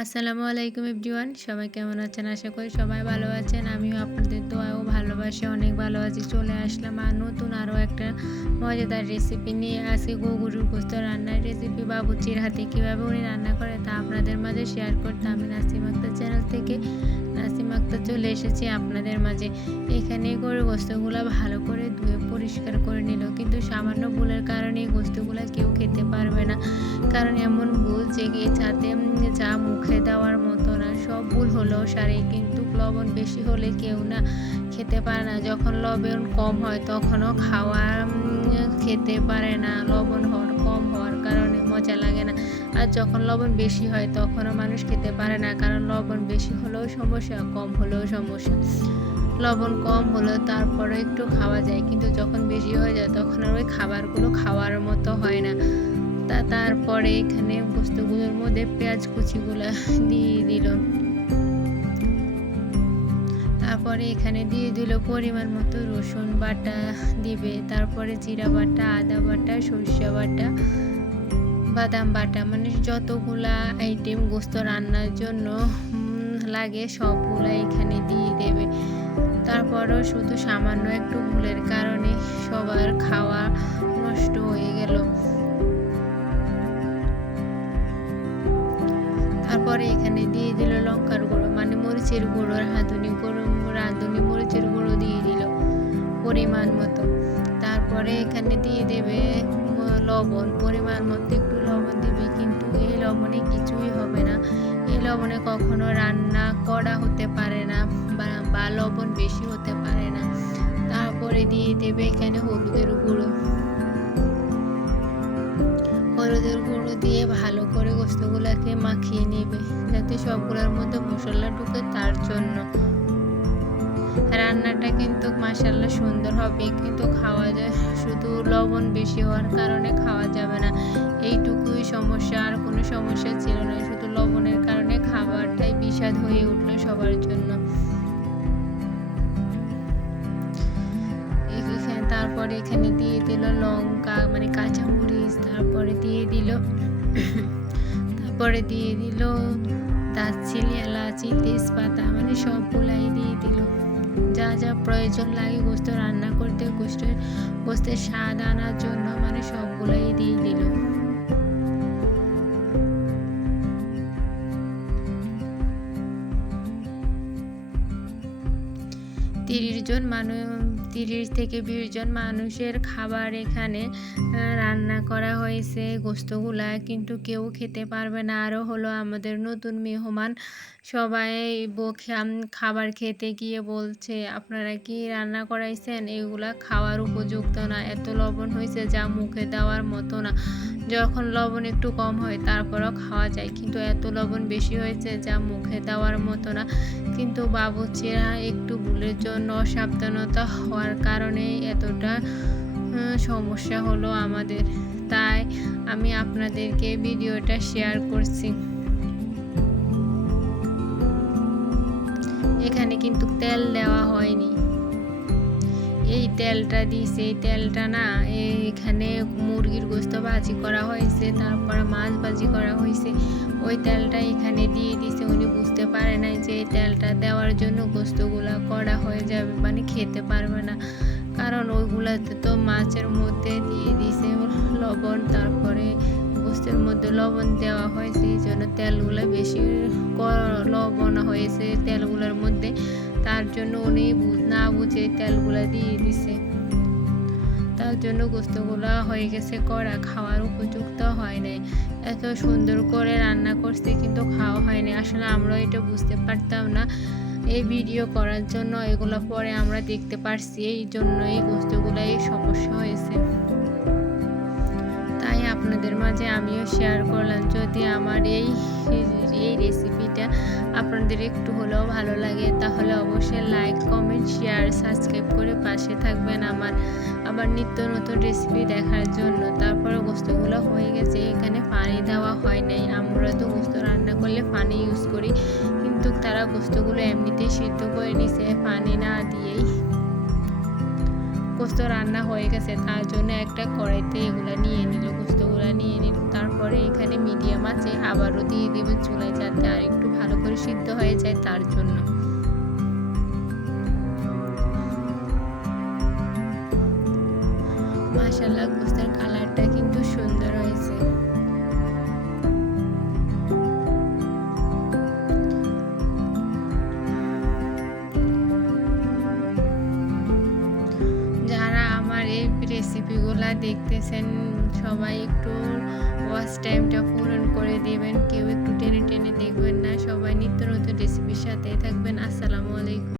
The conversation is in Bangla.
আসসালামু আলাইকুম এভরিওয়ান, সবাই কেমন আছেন? আশা করি সবাই ভালো আছেন। আমিও আপনাদের দোয়াও ভালোবাসি, অনেক ভালো আছি। চলে আসলাম আর নতুন আরও একটা মজাদার রেসিপি নিয়ে। আজকে গরুর গোস্ত রান্নার রেসিপি বাবুচির হাতে কীভাবে উনি রান্না করে তা আপনাদের মাঝে শেয়ার করতে আমি নাসিম চ্যানেল থেকে নাসিম আক্তার চলে এসেছি আপনাদের মাঝে। এখানে গরুর গোস্তগুলো ভালো করে ধুয়ে পরিষ্কার করে নিল। কিন্তু সামান্য ভুলের কারণে এই গোস্তগুলো কেউ খেতে পারবে না। কারণ এমন ভুল যে যাতে যা মুখে দেওয়ার মতো না। সব ভুল হলেও সারে, কিন্তু লবণ বেশি হলে কেউ না খেতে পারে না। যখন লবণ কম হয় তখনও খাওয়া খেতে পারে না। লবণ হওয়ার, কম হওয়ার কারণে মজা লাগে না। আর যখন লবণ বেশি হয় তখনও মানুষ খেতে পারে না, কারণ লবণ বেশি হলেও সমস্যা, কম হলেও সমস্যা। লবণ কম হলেও তারপরে একটু খাওয়া যায়, কিন্তু যখন বেশি হয়ে যায় তখন আর ওই খাবারগুলো খাওয়ার মতো হয় না। তা তারপরে এখানে বস্তুগুলোর মধ্যে পেঁয়াজ কুচিগুলো দিয়ে দিল। তারপরে এখানে দিয়ে দিল পরিমাণ মতো রসুন বাটা দিবে, তারপরে জিরা বাটা, আদা বাটা, সরষে বাটা বাদাম, বাটা মানে যতগুলা আইটেম গোস্ত রান্নার জন্য লাগে, সবগুলা এখানে দিয়ে দেবে। তারপরও শুধু সামান্য একটু ভুলের কারণে সবার খাওয়া নষ্ট হয়ে গেল। তারপরে এখানে দিয়ে দিল লঙ্কার গুঁড়ো মানে মরিচের গুঁড়ো রাঁধুনি গুঁড়ো রাঁধুনি মরিচের গুঁড়ো দিয়ে দিল পরিমাণ মতো। তারপরে এখানে দিয়ে দেবে লবণ, পরিমাণ মতো কিন্তু এই লবণে কিছুই হবে না। এই লবণে কখনো রান্না করা হতে পারে না বা লবণ বেশি হতে পারে না। তারপরে দিয়ে দেবে এখানে হলুদের গুঁড়ো। হলুদের গুঁড়ো দিয়ে ভালো করে গোস্তগুলোকে মাখিয়ে নেবে। যাতে সবগুলোর মধ্যে মশলা ঢুকে তার জন্য। রান্নাটা কিন্তু মাসাল্লা সুন্দর হবে, কিন্তু খাওয়া যায়, শুধু লবণ বেশি হওয়ার কারণে খাওয়া যাবে না। এইটুকুই সমস্যা, আর কোনো সমস্যা ছিল না, শুধু লবণের কারণে খাবারটাই বিষাদ হয়ে উঠল সবার জন্য। তারপরে এখানে দিয়ে দিল লঙ্কা মানে কাঁচামরিচ, তারপরে দিয়ে দিল, তারপরে দিয়ে দিল দারচিনি, এলাচি, তেজপাতা মানে সব সবগুলাই দিয়ে দিল। যা যা প্রয়োজন লাগে গোস্ত রান্না করতে গোস্তের গোস্তের স্বাদ আনার জন্য মানে সবগুলোই দিয়ে দিল। তিরিশ জন মানুষ তিরিশ থেকে বিশ জন মানুষের খাবার এখানে রান্না করা হয়েছে, গোস্তগুলা কিন্তু কেউ খেতে পারবে না। আরও হলো আমাদের নতুন মেহমান সবাই খাবার খেতে গিয়ে বলছে, আপনারা কি রান্না করাইছেন? এগুলা খাওয়ার উপযুক্ত না। এত লবণ হয়েছে যা মুখে দেওয়ার মতো না। যখন লবণ একটু কম হয়, তারপরও খাওয়া যায়। কিন্তু এত লবণ বেশি হয়েছে যা মুখে দেওয়ার মতো না। কিন্তু বাবুচিরা একটু ভুলের জন্য অসাবধানতা হওয়ার কারণে এতটা সমস্যা হলো আমাদের। তাই আমি আপনাদেরকে ভিডিওটা শেয়ার করছি। এখানে কিন্তু তেল দেওয়া হয়নি। এই তেলটা দিয়েছে, এই তেলটা না এখানে মুরগির গোস্ত ভাজি করা হয়েছে, তারপর মাছ ভাজি করা হয়েছে। ওই তেলটা এখানে দিয়ে দিছে, উনি বুঝতে পারে নাই যে এই তেলটা দেওয়ার জন্য গোস্তগুলা করা হয়ে যাবে মানে খেতে পারবে না। কারণ ওইগুলাতে তো মাছের মধ্যে দিয়ে দিছে লবণ, তারপরে গোস্তের মধ্যে লবণ দেওয়া হয়েছে, এই জন্য তেলগুলো বেশি লবণ হয়েছে তেলগুলোর মধ্যে। তার জন্য উনি না বুঝে তেলগুলো দিয়ে দিছে। তার জন্য গোস্তগুলো হয়ে গেছে করা খাওয়ার উপযুক্ত হয় নাই। এত সুন্দর করে রান্না করছে কিন্তু খাওয়া হয়নি। আসলে আমরা এটা বুঝতে পারতাম না। এই ভিডিও করার জন্য এগুলো পরে আমরা দেখতে পারছি, এই জন্য এই গোস্তগুলো এই সমস্যা হয়েছে। তাই আপনাদের মাঝে আমিও শেয়ার করলাম। যদি আমার এই এই রেসিপিটা আপনাদের একটু হলেও ভালো লাগে, তাহলে অবশ্যই লাইক কমেন্ট শেয়ার সাবস্ক্রাইব করে পাশে থাকবেন আমার আবার নিত্য নতুন রেসিপি দেখার জন্য। তারপরে গোস্তগুলো হয়ে গেছে, এখানে পানি দেওয়া হয় নাই। আমরা তো গোস্ত রান্না করলে পানি ইউজ করি, কিন্তু তারা গোস্তগুলো এমনিতেই সিদ্ধ করে নিছে, পানি না দিয়েই। গোস্ত রান্না হয়ে গেছে, তার জন্য একটা কড়াইতে এগুলো নিয়ে নিল, গোস্তগুলো নিয়ে নিল। তারপরে এখানে মিডিয়াম আছে, আবারও দিয়ে দেবে চুলায় যাতে আর একটু ভালো করে সিদ্ধ হয়ে যায় তার জন্য। মাশাল্লাহ গোস্তের কালারটা কিন্তু সুন্দর হয়েছে। রেসিপিগুলো দেখতেছেন, সবাই একটু ওয়াচ টাইমটা পূরণ করে দেবেন, কেউ একটু টেনে টেনে দেখবেন না, সবাই নিত্য নতুন রেসিপির সাথে থাকবেন। আসসালামু আলাইকুম।